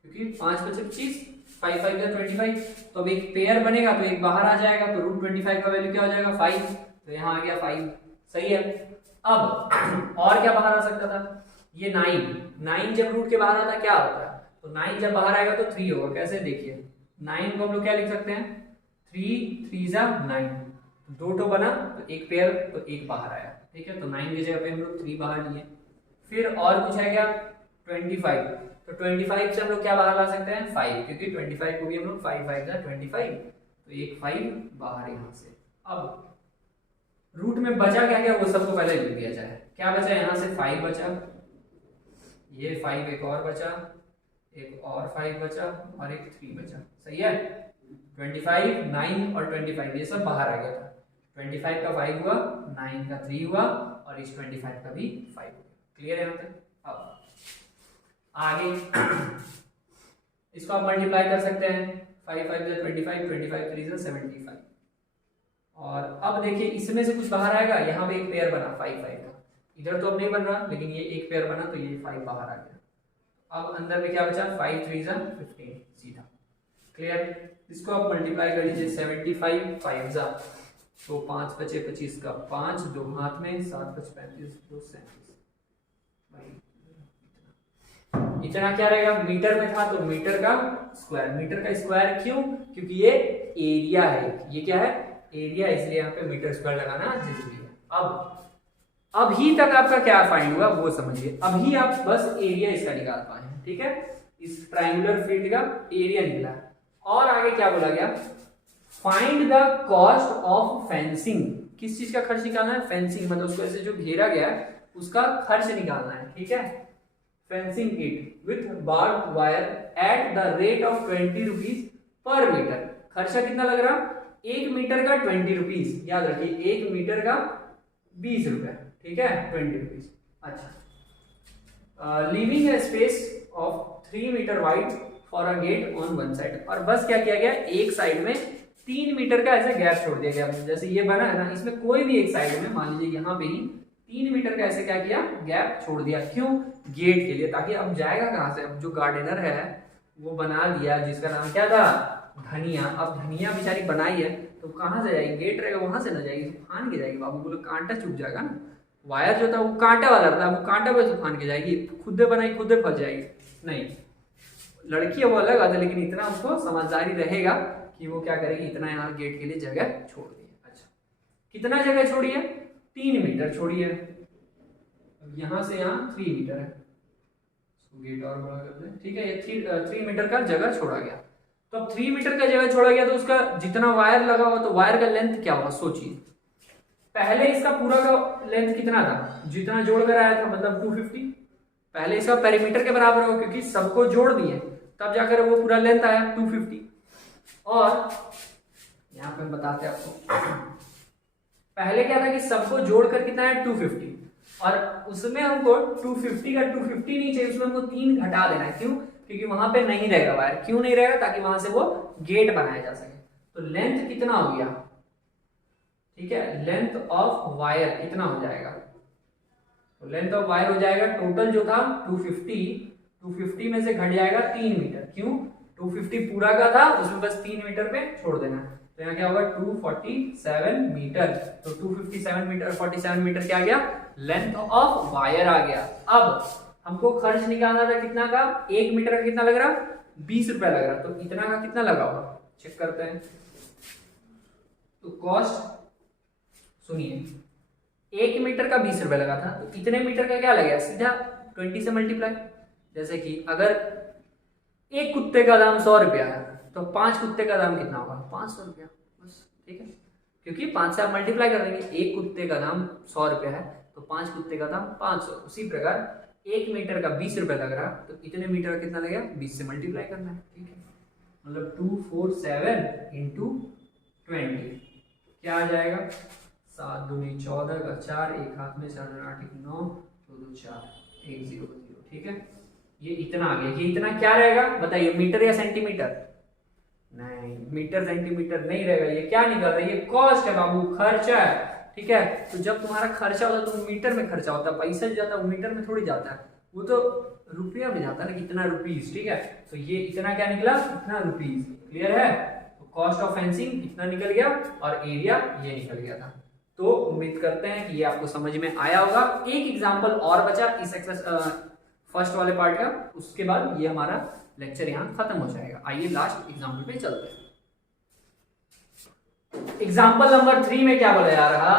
क्योंकि 5 × 25, 5 5 का 25, तो अब एक पेयर बनेगा तो एक बाहर आ जाएगा, तो रूट 25 का वैल्यू क्या हो जाएगा 5, तो यहाँ आ गया 5। सही है। अब और क्या बाहर आ सकता था, ये 9 जब रूट के बाहर आता है क्या होता है, तो 9 जब बाहर आएगा तो 3 होगा। कैसे देखिए, 9 को हम लोग क्या लिख सकते हैं 3 3 जा 9, दो टो बना तो एक पेयर तो एक बाहर आया। ठीक है, तो 9 की जगह पे हम लोग 3 बाहर लिए। फिर और कुछ है क्या 25, तो 25 से हम लोग क्या बाहर ला सकते हैं 5, क्योंकि 25 को भी हम लोग 5 5 जा 25, तो एक 5 बाहर यहाँ से। अब रूट में बचा क्या क्या वो सबको पहले लिख दिया जाए। क्या बचा, यहाँ से 5 बचा, ये 5 एक और बचा, एक और 5 बचा और एक 3 बचा। सही है, 25 9 और 25 ये सब बाहर आ गया था। 25 का 5 हुआ, 9 का 3 हुआ और इस 25 का भी 5 हुआ। क्लियर है यहाँ तक। अब आगे इसको आप मल्टीप्लाई कर सकते हैं, 5 5 जा 25, 25 3 जा 75। और अब देखिए इसमें से कुछ बाहर आएगा, यहाँ पे एक पेयर बना 5 5 का, इधर तो अब नहीं बन रहा लेकिन ये एक पेयर बना तो ये 5 बाहर आ गया। अब अंदर में क्या बचा 5 3 जा 15 सीधा। क्लियर। इसको आप मल्टीप्लाई कर लीजिए, 75 5 जा तो 5 बचे 25 का 5, 2 हाथ में, 7 5 35, 2 37। इतना क्या रहेगा, मीटर में था तो मीटर का स्क्वायर। मीटर का स्क्वायर क्यों, क्योंकि ये एरिया है, ये क्या है एरिया, इसलिए यहाँ पे मीटर स्क्वायर लगाना जरूरी है। अब अभी तक आपका क्या फाइंड हुआ वो समझिए, अभी आप बस एरिया इसका निकाल पाए हैं, ठीक है, इस ट्रायंगुलर फील्ड का एरिया निकला। और आगे क्या बोला गया, find the cost of fencing. किस चीज का खर्च निकालना है, फेंसिंग मतलब उसको ऐसे जो घेरा गया है उसका खर्च निकालना है, ठीक है। Fencing it with barb wire at the rate of 20 rupees per metre. खर्चा कितना लग रहा, 1 मीटर का 20 रुपीज, याद रखिए 1 मीटर का 20 रुपए, ठीक है, 20 रुपीज। अच्छा, leaving a space of 3 metre wide for a gate on one side. और बस क्या किया गया, एक साइड में 3 मीटर का ऐसे गैप छोड़ दिया गया। जैसे ये बना है ना, इसमें कोई भी एक साइड में मान लीजिए यहाँ पे ही 3 मीटर का ऐसे क्या किया, गैप छोड़ दिया। क्यों, गेट के लिए, ताकि अब जाएगा कहाँ से, अब जो गार्डनर है वो बना दिया, जिसका नाम क्या था, धनिया। अब धनिया बेचारी बनाई है तो कहाँ से जाएगी, गेट रहेगा वहां से ना जाएगी, फान के जाएगी, बाबू बोलो कांटा चुभ जाएगा ना। वायर जो था वो कांटा वाला था, वो कांटा पे फान के जाएगी, खुद बनाई खुद फंस जाएगी। नहीं, लड़की है वो अलग बात है, लेकिन इतना उसको समझदारी रहेगा कि वो क्या करेगी, इतना यहाँ गेट के लिए जगह छोड़ दी। अच्छा, कितना जगह छोड़ी है, 3 मीटर छोड़ी है। अब यहाँ से यहाँ 3 मीटर है, गेट और बड़ा कर दें, ठीक है। ये 3 मीटर का जगह छोड़ा गया। तो अब 3 मीटर का जगह छोड़ा गया तो उसका जितना वायर लगा हुआ, तो वायर का लेंथ क्या होगा, सोचिए। पहले इसका पूरा का लेंथ कितना था, जितना जोड़ कर आया था, मतलब 250। पहले इसका पेरीमीटर के बराबर होगा, क्योंकि सबको जोड़ दिए तब जाकर वो पूरा लेंथ आया 250। और यहाँ पे बताते हैं आपको, पहले क्या था कि सबको जोड़कर कितना है 250, और उसमें हमको 250 का 250 नहीं चाहिए, उसमें हमको 3 घटा देना है। क्यों, क्योंकि वहां पे नहीं रहेगा वायर। क्यों नहीं रहेगा, ताकि वहां से वो गेट बनाया जा सके। तो लेंथ कितना हो गया, ठीक है, लेंथ ऑफ वायर कितना हो जाएगा, तो लेंथ ऑफ वायर हो जाएगा टोटल जो था 250 में से घट जाएगा 3 मीटर। क्यों, 250 पूरा का था, उसमें बस 3 मीटर पे छोड़ देना है। तो यहाँ क्या होगा, 247 मीटर। तो 257 मीटर 47 मीटर क्या आ गया, लेंथ ऑफ वायर आ गया। अब हमको खर्च निकालना था कितना का, 1 मीटर का कितना लग रहा, 20 रुपया लग रहा। तो इतना का कितना लगा होगा, चेक करते हैं। तो कॉस्ट सुनिए, 1 मीटर का 20 रुपया लगा था, तो इतने मीटर का क्या लगेगा, सीधा 20 से मल्टीप्लाई। जैसे कि अगर एक कुत्ते का दाम 100 रुपया है, तो 5 कुत्ते का दाम कितना होगा, 500 रुपया बस, ठीक है। क्योंकि 5 से आप मल्टीप्लाई कर देंगे, एक कुत्ते का दाम 100 रुपया है तो 5 कुत्ते का दाम 500। उसी प्रकार 1 मीटर का 20 रुपया लग रहा, तो इतने मीटर का कितना लगेगा, 20 से मल्टीप्लाई करना है, ठीक है। मतलब 247 इंटू 20 क्या आ जाएगा, 7 दूनी 14 का 4, एक हाथ में 4 8 1 9 2 2 4 1 0 0, ठीक है। ये इतना आ गया। ये इतना क्या रहेगा बताइए, मीटर या सेंटीमीटर, नहीं मीटर सेंटीमीटर नहीं रहेगा। ये क्या निकल रहा है, ये कॉस्ट है बाबू, खर्चा है, ठीक है। तो जब तुम्हारा खर्चा होता है तो मीटर में खर्चा होता है, पैसा जो जाता है वो मीटर में थोड़ी जाता है, वो तो रुपया में जाता है ना, कितना रुपीज, ठीक है। तो ये इतना क्या निकला, इतना रुपीज, क्लियर है। तो कॉस्ट ऑफ फेंसिंग इतना निकल गया और एरिया ये निकल गया था। तो उम्मीद करते हैं कि ये आपको समझ में आया होगा। एक एग्जाम्पल और बचा इस फर्स्ट वाले पार्ट का, उसके बाद ये हमारा लेक्चर यहाँ खत्म हो जाएगा। आइए लास्ट एग्जाम्पल पे चलते हैं। एग्जाम्पल नंबर 3 में क्या बोला जा रहा,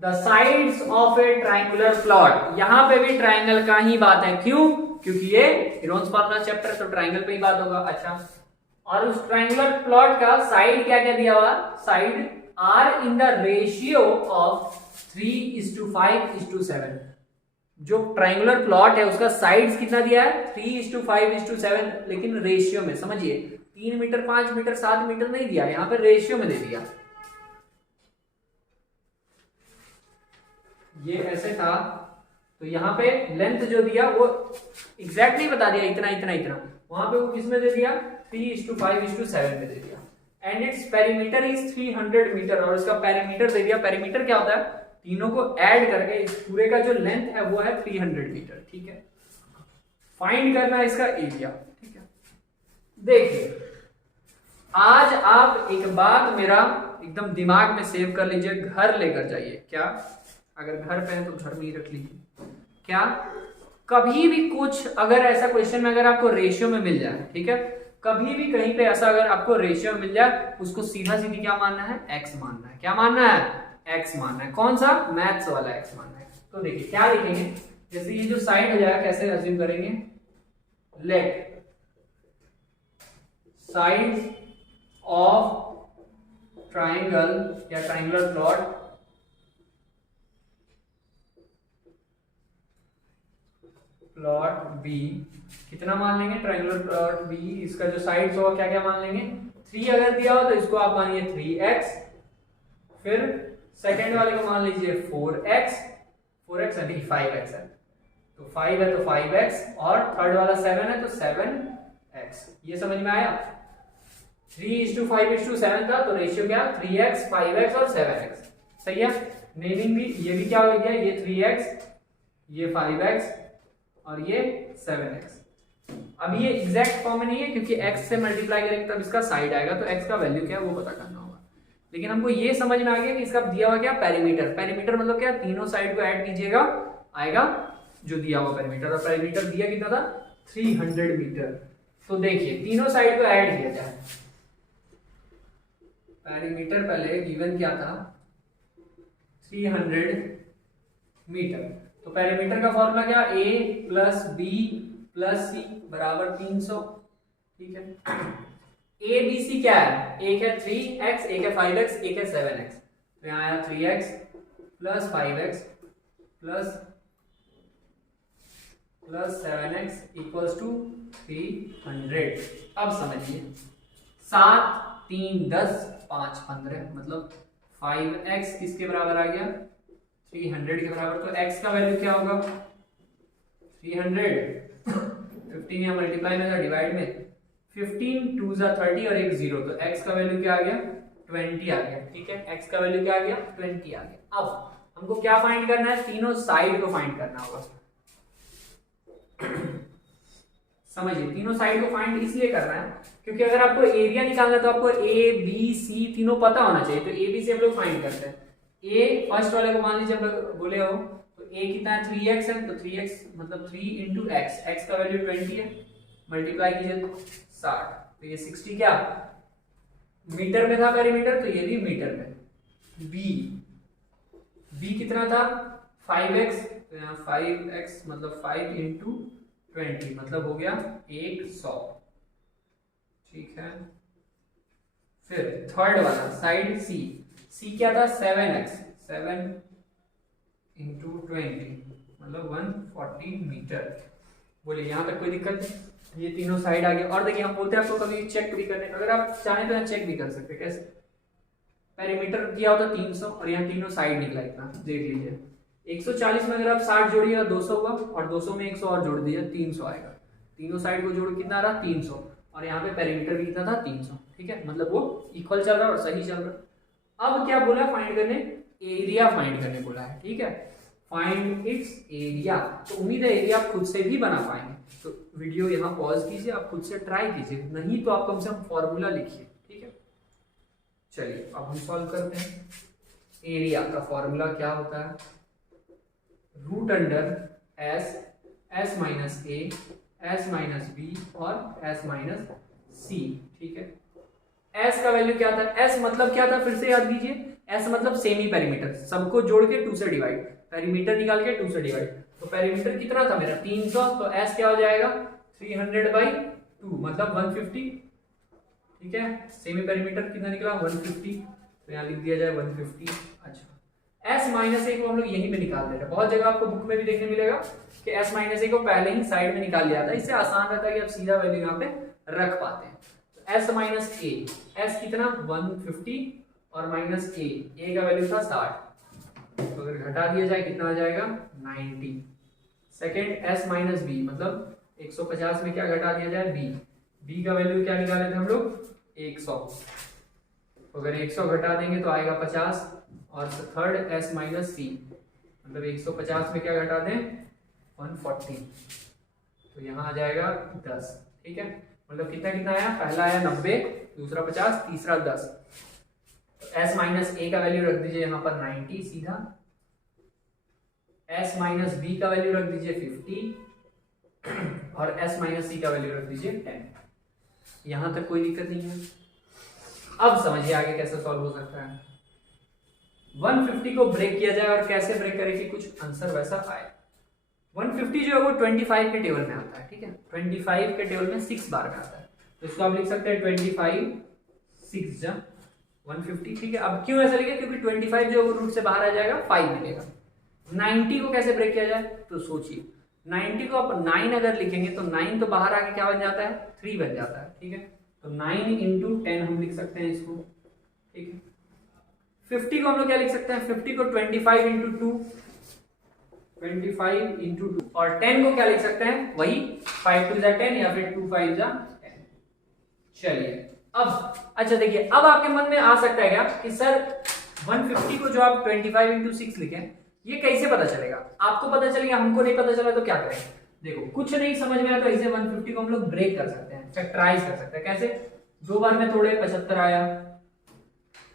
the sides of A triangular plot. यहाँ पे भी ट्रायंगल का ही बात है। क्यों, क्योंकि ये हीरोन्स फॉर्मूला चैप्टर है, तो ट्रायंगल पे ही बात होगा। अच्छा, और उस ट्रायंगुलर प्लॉट का साइड क्या क्या दिया हुआ, side are in the ratio of 3:5:7। जो ट्रायंगुलर प्लॉट है उसका साइड्स कितना दिया है, 3:5:7, लेकिन रेशियो में। समझिए 3 मीटर 5 मीटर 7 मीटर नहीं दिया, यहाँ पे रेशियो में दे दिया। ये ऐसे था, तो यहाँ पे लेंथ जो दिया वो एग्जैक्ट नहीं बता दिया, इतना इतना इतना, वहां पे वो किस में दे दिया, 3:5:7 में दे दिया। And its perimeter is 300 metre, और इसका पेरीमीटर दे दिया। पेरीमीटर क्या होता है, तीनों को ऐड करके इस पूरे का जो लेंथ है वो है 300 मीटर, ठीक है। फाइंड करना है इसका एरिया, ठीक है। देखिए आज आप एक बात मेरा एकदम दिमाग में सेव कर लीजिए, घर लेकर जाइए। क्या? अगर घर पे है तो घर में ही रख लीजिए। क्या? कभी भी कुछ अगर ऐसा क्वेश्चन में अगर आपको रेशियो में मिल जाए, ठीक है, कभी भी कहीं पे ऐसा अगर आपको रेशियो में मिल जाए, उसको सीधा सीधी क्या मानना है? एक्स मानना है। क्या मानना है? एक्स मानना है। कौन सा? मैथ्स वाला एक्स मानना है। तो देखिए क्या लिखेंगे, जैसे ये जो साइड हो जाएगा कैसे अज्यूम करेंगे, लेट साइड ऑफ ट्राइंगल या ट्राइंगुलर प्लॉट बी, कितना मान लेंगे? ट्राइंगुलर प्लॉट बी, इसका जो साइड्स होगा क्या क्या मान लेंगे? 3 अगर दिया हो तो इसको आप मानिए 3x, फिर सेकंड वाले को मान लीजिए 4x नहीं 5x है, तो 5 है तो 5x, और थर्ड वाला 7 है तो 7x। ये समझ में आया? 3:5:7 था, तो रेशियो क्या? 3x 5x और 7x। सही है। नेमिंग भी, ये भी क्या हो गया, ये 3x, ये 5x और ये 7x। अब ये एग्जैक्ट फॉर्म में नहीं है क्योंकि x से मल्टीप्लाई करेंगे तब इसका साइड आएगा, तो x का वैल्यू क्या है वो पता करना होगा। लेकिन हमको ये समझ में आ गया कि इसका दिया हुआ क्या? पेरीमीटर। पेरीमीटर मतलब क्या? तीनों साइड को ऐड कीजिएगा, आएगा जो दिया हुआ पेरीमीटर। और पेरीमीटर दिया कितना था? 300 मीटर। तो देखिए तीनों साइड को ऐड किया जाए। पेरीमीटर पहले गिवन क्या था? 300 मीटर। तो पेरीमीटर का फॉर्मूला क्या? a प्लस बी प्लस सी बराबर 300। ठीक है। a b c क्या है? एक है 3x, एक है 5x, एक है 7x। तो यहाँ आया 3x plus 5x plus 7x equals to 300। अब समझिए 7 3 10 5 15, मतलब 5x किसके बराबर आ गया? 300 के बराबर। तो x का वैल्यू क्या होगा? 300। 15 यहाँ मल्टीप्लाई में था, डिवाइड में 15 2 30 और एक 0, तो x का वैल्यू क्या आ गया? 20 आ गया। ठीक है, x का वैल्यू क्या आ गया? 20 आ गया। अब हमको क्या फाइंड करना है? तीनों साइड को फाइंड करना होगा। समझिए, तीनों साइड को फाइंड इसलिए करना है क्योंकि अगर आपको एरिया निकालना है तो आपको ए बी सी तीनों पता होना चाहिए। तो ए बी सी हम लोग फाइंड करते हैं। ए फर्स्ट वाले को मान लीजिए हम लोग बोले हो, तो ए कितना है? 3x है, तो 3x मतलब 3 इंटू एक्स, एक्स का वैल्यू 20 है, मल्टीप्लाई कीजिए 60, तो ये 60 क्या मीटर में था पेरीमीटर, तो ये भी मीटर में। बी कितना था? 5x, तो यहाँ 5x मतलब 5 इंटू 20 मतलब हो गया 100। ठीक है। फिर थर्ड वाला साइड सी क्या था? 7x, 7 इंटू 20 मतलब 140 मीटर। बोलिए यहाँ तक कोई दिक्कत नहीं? ये तीनों साइड आ गया। और देखिए हम बोलते हैं आपको कभी चेक भी करने, अगर आप चाहें तो यहाँ चेक भी कर सकते हैं। कैसे? पेरीमीटर दिया होता 300 और यहाँ तीनों साइड निकला इतना, देख लीजिए 140 में अगर आप 60 जोड़िएगा 200 होगा, और 200 में 100 और जोड़ दीजिए 300 आएगा। तीनों साइड को जोड़ कितना आ रहा? 300, और यहाँ पे पेरीमीटर भी कितना था? 300। ठीक है, मतलब वो इक्वल चल रहा है और सही चल रहा है। अब क्या बोला? फाइंड करने, एरिया फाइंड करने बोला है। ठीक है, फाइंड इट्स एरिया। तो उम्मीद है एरिया आप खुद से भी बना पाएंगे। तो वीडियो यहाँ पॉज कीजिए, आप खुद से ट्राई कीजिए, नहीं तो आप कम से कम फॉर्मूला लिखिए। ठीक है, चलिए अब हम सॉल्व करते हैं। एरिया का फॉर्मूला क्या होता है? Root under S minus A, S minus B और एस माइनस सी। ठीक है, एस का वैल्यू क्या था? एस मतलब क्या था? फिर से याद कीजिए, एस मतलब सेमी पेरीमीटर, सबको जोड़ के 2 से डिवाइड, पेरीमीटर निकाल के 2 से डिवाइड। तो पेरीमीटर कितना था मेरा? 300, तो एस क्या हो जाएगा? 300/2 मतलब 150। ठीक है, सेमी पेरीमीटर कितना निकला? 150, तो यहाँ लिख दिया जाए 150। अच्छा, एस माइनस ए को हम लोग यहीं पे निकाल दे रहे हैं। बहुत जगह आपको बुक में भी देखने मिलेगा कि एस माइनस ए को पहले ही साइड में निकाल लिया था, इससे आसान रहता है कि आप सीधा वैल्यू यहाँ पे रख पाते हैं। तो एस माइनस ए, एस कितना? 150 और माइनस ए का वैल्यू था 60, तो अगर घटा दिया जाए कितना आ जाएगा? 90। सेकेंड एस माइनस बी मतलब 150 में क्या घटा दिया जाए? बी का वैल्यू क्या निकाले थे हम लोग? 100, तो अगर 100 घटा देंगे तो आएगा 50। और थर्ड एस माइनस सी मतलब 150 में क्या घटा दें? 140, तो यहाँ आ जाएगा 10। ठीक है, मतलब कितना कितना आया, पहला आया 90, दूसरा 50, तीसरा 10। तो s माइनस a का वैल्यू रख दीजिए यहाँ पर 90 सीधा, s माइनस b का वैल्यू रख दीजिए 50 और s माइनस c का वैल्यू रख दीजिए 10। यहां तक कोई दिक्कत नहीं है। अब समझिए आगे कैसे सॉल्व हो सकता है। 150 को ब्रेक किया जाए और कैसे ब्रेक करें कि कुछ आंसर वैसा आए। 150 जो है वो 25 के टेबल में आता है, ठीक है, 25 के टेबल में 6 बार में आता है, तो इसको आप लिख सकते हैं 25 6 जा 150, ठीक है। अब क्यों ऐसा लिखा, क्योंकि 25 जो है वो रूट से बाहर आ जाएगा, 5 मिलेगा। 90 को कैसे ब्रेक किया जाए, तो सोचिए 90 को आप 9 अगर लिखेंगे तो 9 तो बाहर आके क्या बन जाता है, 3 बन जाता है, ठीक है। तो 9 इंटू 10 हम लिख सकते हैं इसको, ठीक है। 50 को हम लोग क्या लिख सकते हैं, 50 को 25 इंटू 2, 25 इंटू 2, और 10 को क्या लिख सकते हैं, वही 5 2 10 या फिर 2 5 10। चलिए अब अच्छा देखिए, अब आपके मन में आ सकता है क्या कि सर 150 को जो आप 25 इंटू 6 लिखें, ये कैसे पता चलेगा। आपको पता चलेगा, हमको नहीं पता चला तो क्या करें। देखो कुछ नहीं समझ में आया तो इसे 150 को हम लोग ब्रेक कर सकते हैं, फैक्टराइज कर सकते हैं। कैसे, 2 बार में तोड़े 75 आया,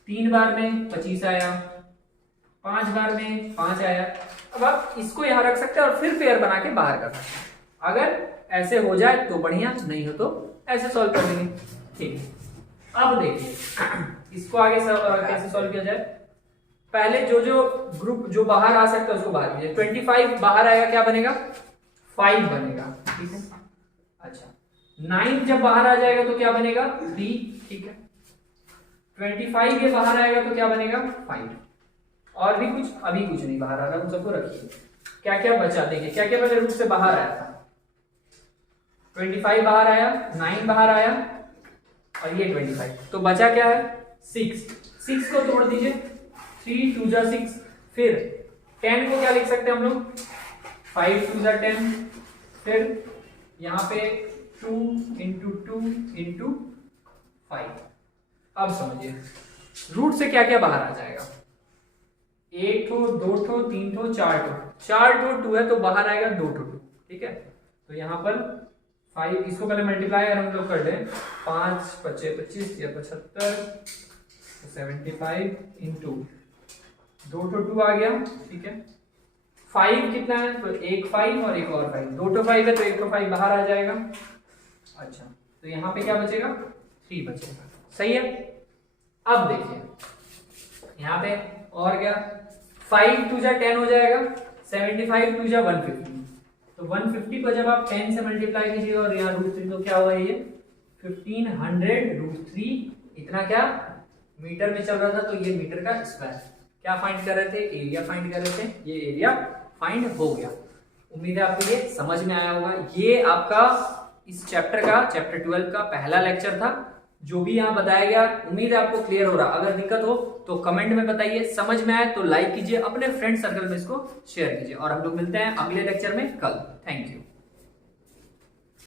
3 बार में 25 आया, 5 बार में 5 आया। अब आप इसको यहां रख सकते हैं और फिर पेयर बना के बाहर कर सकते हैं। अगर ऐसे हो जाए तो बढ़िया, नहीं हो तो ऐसे सॉल्व कर देंगे, ठीक है। अब देखिए इसको आगे कैसे सॉल्व किया जाए। पहले जो ग्रुप जो बाहर आ सकता है उसको बाहर कीजिए। 25 बाहर आएगा, क्या बनेगा, 5 बनेगा, ठीक है। अच्छा 9 जब बाहर आ जाएगा तो क्या बनेगा, 3, ठीक है। 25 ये बाहर आएगा तो क्या बनेगा, 5। और भी कुछ, अभी कुछ नहीं बाहर आ रहा, उन सबको रखिए। क्या क्या बचा, देखिए क्या क्या पहले रूट से बाहर आया था। 25 बाहर आया, 9 बाहर आया और ये 25, तो बचा क्या है, 6 को तोड़ दीजिए, 3 2 जा 6। फिर 10 को क्या लिख सकते हैं हम लोग, 5 2 जा 10। फिर यहाँ पे 2 इंटू 2 इंटू 5। अब समझिए रूट से क्या क्या बाहर आ जाएगा, 1 ठो 2 ठो 3 ठो 4 ठो, 4 ठो 2 है तो बाहर आएगा 2 ठो 2, ठीक है। तो यहाँ पर 5, इसको पहले मल्टीप्लाई हम लोग कर दें, 5 25 25 या 75, 75 इंटू 2 ठो 2 आ गया, ठीक है। 5 कितना है, तो एक 5 और एक और 5, 2 ठो 5 है तो एक ठो 5 बाहर आ जाएगा। अच्छा तो यहाँ पे क्या बचेगा, 3 बचेगा, सही है। अब देखिए यहाँ पे और क्या, 5 2 जा 10 हो जाएगा, 75 2 जा 150। तो 150 को जब आप 10 से मल्टीप्लाई कीजिए और यहाँ रूट 3, तो क्या होगा, ये 1500 रूट 3, इतना क्या मीटर में चल रहा था, तो ये मीटर का स्क्वायर। क्या फाइंड कर रहे थे, एरिया फाइंड कर रहे थे, ये एरिया फाइंड हो गया। उम्मीद है आपको ये समझ में आया होगा। ये आपका इस चैप्टर का, चैप्टर 12 का पहला लेक्चर था। जो भी यहाँ बताया गया, उम्मीद है आपको क्लियर हो रहा। अगर दिक्कत हो तो कमेंट में बताइए, समझ में आए तो लाइक कीजिए, अपने फ्रेंड सर्कल में इसको शेयर कीजिए, और हम लोग मिलते हैं अगले लेक्चर में कल। Thank you.